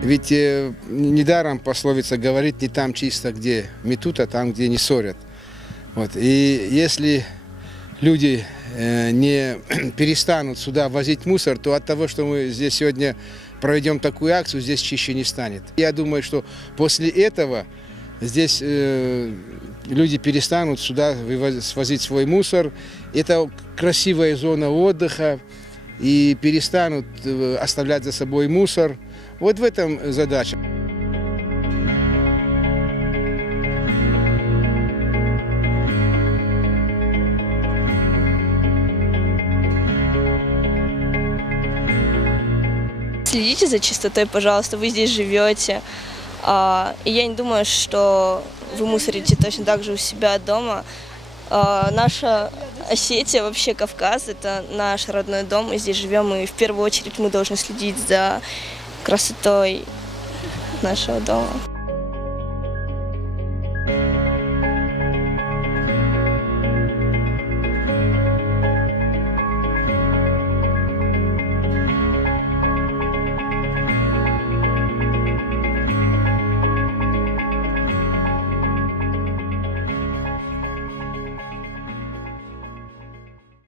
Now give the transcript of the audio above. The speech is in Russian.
Ведь недаром пословица говорит: не там чисто, где метут, а там, где не ссорят. Вот. И если люди не перестанут сюда возить мусор, то от того, что мы здесь сегодня проведем такую акцию, здесь чище не станет. Я думаю, что после этого здесь люди перестанут сюда свозить свой мусор. Это красивая зона отдыха, и перестанут оставлять за собой мусор. Вот в этом задача. Следите за чистотой, пожалуйста, вы здесь живете. И я не думаю, что вы мусорите точно так же у себя дома. Наша Осетия, вообще Кавказ, это наш родной дом, мы здесь живем, и в первую очередь мы должны следить за красотой нашего дома.